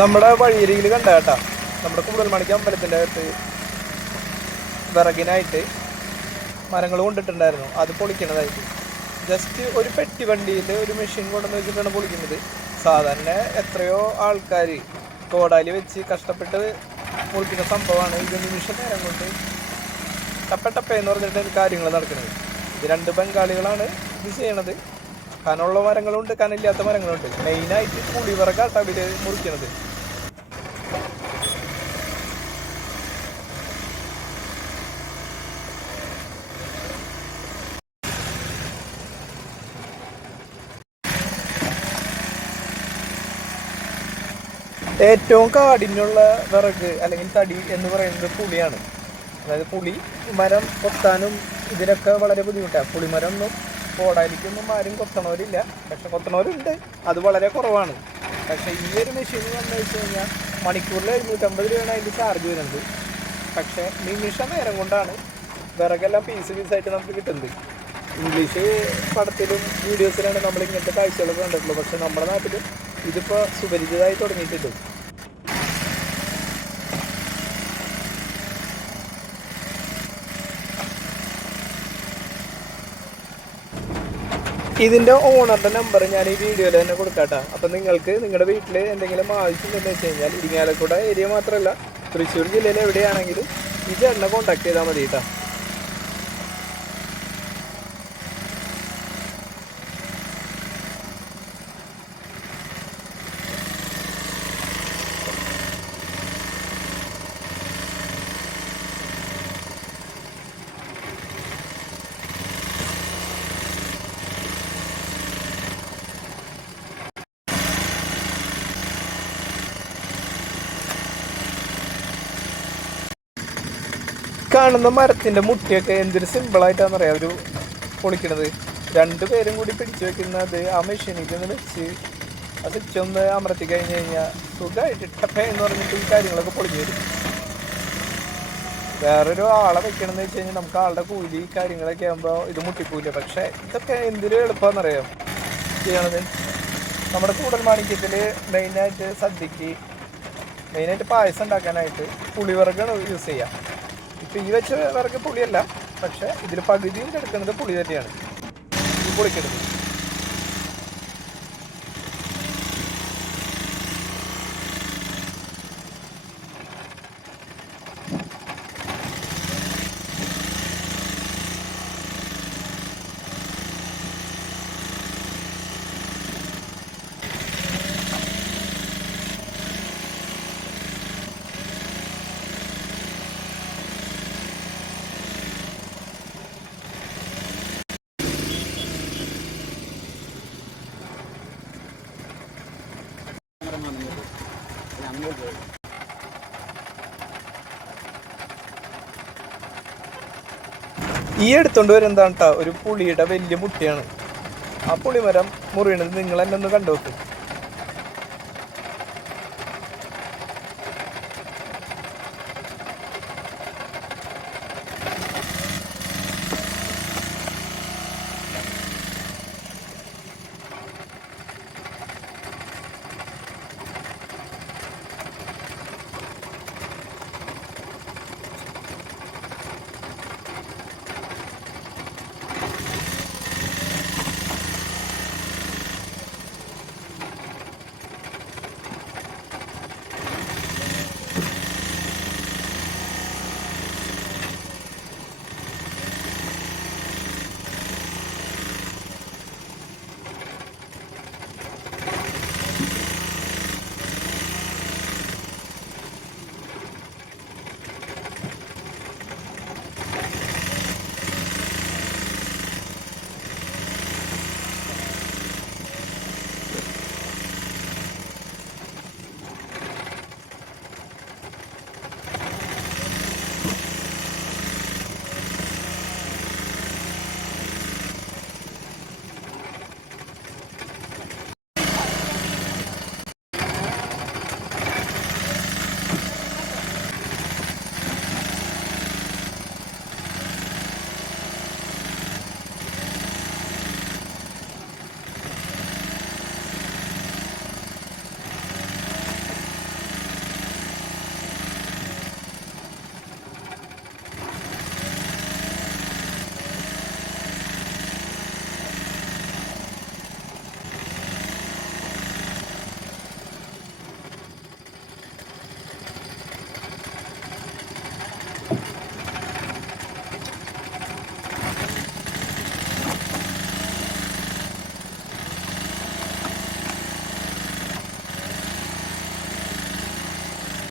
നമ്മുടെ വഴിയരികിൽ കണ്ട കേട്ടാ, നമ്മുടെ കൂടൽമണിക്ക് അമ്പലത്തിൻ്റെ അകത്ത് വിറകിനായിട്ട് മരങ്ങൾ കൊണ്ടിട്ടുണ്ടായിരുന്നു. അത് പൊളിക്കണതായിട്ട് ജസ്റ്റ് ഒരു പെട്ടി വണ്ടിയിൽ ഒരു മെഷീൻ കൊണ്ടുവന്ന് വെച്ചിട്ടാണ് പൊളിക്കുന്നത്. സാധാരണ എത്രയോ ആൾക്കാർ കോടാലി വെച്ച് കഷ്ടപ്പെട്ട് പൊളിക്കുന്ന സംഭവമാണ്. ഇത് നിമിഷ നേരം കൊണ്ട് ടപ്പേന്ന് പറഞ്ഞിട്ട് കാര്യങ്ങൾ നടക്കുന്നത്. ഇത് രണ്ട് ബംഗാളികളാണ് ഇത് ചെയ്യണത്. കനമുള്ള മരങ്ങളുണ്ട്, കനമില്ലാത്ത മരങ്ങളുണ്ട്. മെയിനായിട്ട് പുളിവിറകാട്ടോ അവർ മുറിക്കണത്. ഏറ്റവും കാഠിന്യമുള്ള വിറക് അല്ലെങ്കിൽ തടി എന്ന് പറയുന്നത് പുളിയാണ്. അതായത് പുളി മരം കൊത്താനും ഇതിനൊക്കെ വളരെ ബുദ്ധിമുട്ടാണ്. പുളിമരം ഒന്നും കോടാലിക്കൊന്നും ആരും കൊത്തണവരില്ല, പക്ഷെ കൊത്തണവരുണ്ട്, അത് വളരെ കുറവാണ്. പക്ഷേ ഈ ഒരു മെഷീൻ വന്നു വെച്ച് കഴിഞ്ഞാൽ മണിക്കൂറിൽ 750 രൂപയാണ് അതിൻ്റെ ചാർജ് വരുന്നത്. പക്ഷേ നിമിഷ നേരം കൊണ്ടാണ് വിറകെല്ലാം പീസായിട്ട് നമുക്ക് കിട്ടുന്നത്. ഇംഗ്ലീഷ് പടത്തിലും വീഡിയോസിലാണ് നമ്മൾ ഇങ്ങനത്തെ കാഴ്ചകളൊക്കെ കണ്ടിട്ടുള്ളൂ. പക്ഷെ നമ്മുടെ നാട്ടിൽ ഇതിപ്പോൾ സുപരിചിതമായി തുടങ്ങിയിട്ടുണ്ട്. ഇതിൻ്റെ ഓണറുടെ നമ്പർ ഞാൻ ഈ വീഡിയോയിൽ തന്നെ കൊടുക്കാട്ടോ. അപ്പം നിങ്ങൾക്ക് നിങ്ങളുടെ വീട്ടിൽ എന്തെങ്കിലും ആവശ്യമുണ്ടെന്ന് വെച്ച് കഴിഞ്ഞാൽ ഇരിങ്ങാലക്കുട ഏരിയ മാത്രമല്ല, തൃശ്ശൂർ ജില്ലയിൽ എവിടെയാണെങ്കിലും ഈ ചേട്ടനെ കോൺടാക്ട് ചെയ്താൽ മതി കേട്ടോ. കാണുന്ന മരത്തിൻ്റെ മുട്ടിയൊക്കെ എന്തൊരു സിമ്പിളായിട്ടാണെന്ന് അറിയാം അവർ പൊളിക്കണത്. രണ്ടുപേരും കൂടി പിടിച്ചു വെക്കുന്നത് ആ മെഷീനിൽ നിന്ന് വെച്ച് ആ സ്വിച്ച് ഒന്ന് അമർത്തി കഴിഞ്ഞ് കഴിഞ്ഞാൽ സുഖമായിട്ട് ടപ്പേ എന്ന് പറഞ്ഞിട്ട് ഈ കാര്യങ്ങളൊക്കെ പൊളിഞ്ഞു വരും. വേറൊരു ആളെ വെക്കണമെന്ന് വെച്ച് കഴിഞ്ഞാൽ നമുക്ക് ആളുടെ കൂലി കാര്യങ്ങളൊക്കെ ആകുമ്പോൾ ഇത് മുട്ടിക്കൂല. പക്ഷേ ഇതൊക്കെ എന്തൊരു എളുപ്പമാണെന്നറിയാം ചെയ്യണത്. നമ്മുടെ കൂടൽമാണിക്യത്തിൽ മെയിനായിട്ട് സദ്യക്ക് മെയിനായിട്ട് പായസം ഉണ്ടാക്കാനായിട്ട് പുളിവിറകാണ് യൂസ് ചെയ്യുക. ഇപ്പം ഈ വെച്ച വിറക് പുളിയല്ല, പക്ഷെ ഇതിൽ പകുതിയും എടുക്കുന്നത് പുളി തന്നെയാണ് ഈ പൊളിക്കെടുക്കുന്നത്. ഈ എടുത്തോണ്ട് വരും എന്താണ് കേട്ടോ, ഒരു പുളിയുടെ വലിയ മുട്ടയാണ്. ആ പുളിമരം മുറിയണത് നിങ്ങൾ തന്നെ ഒന്ന് കണ്ടു നോക്കും.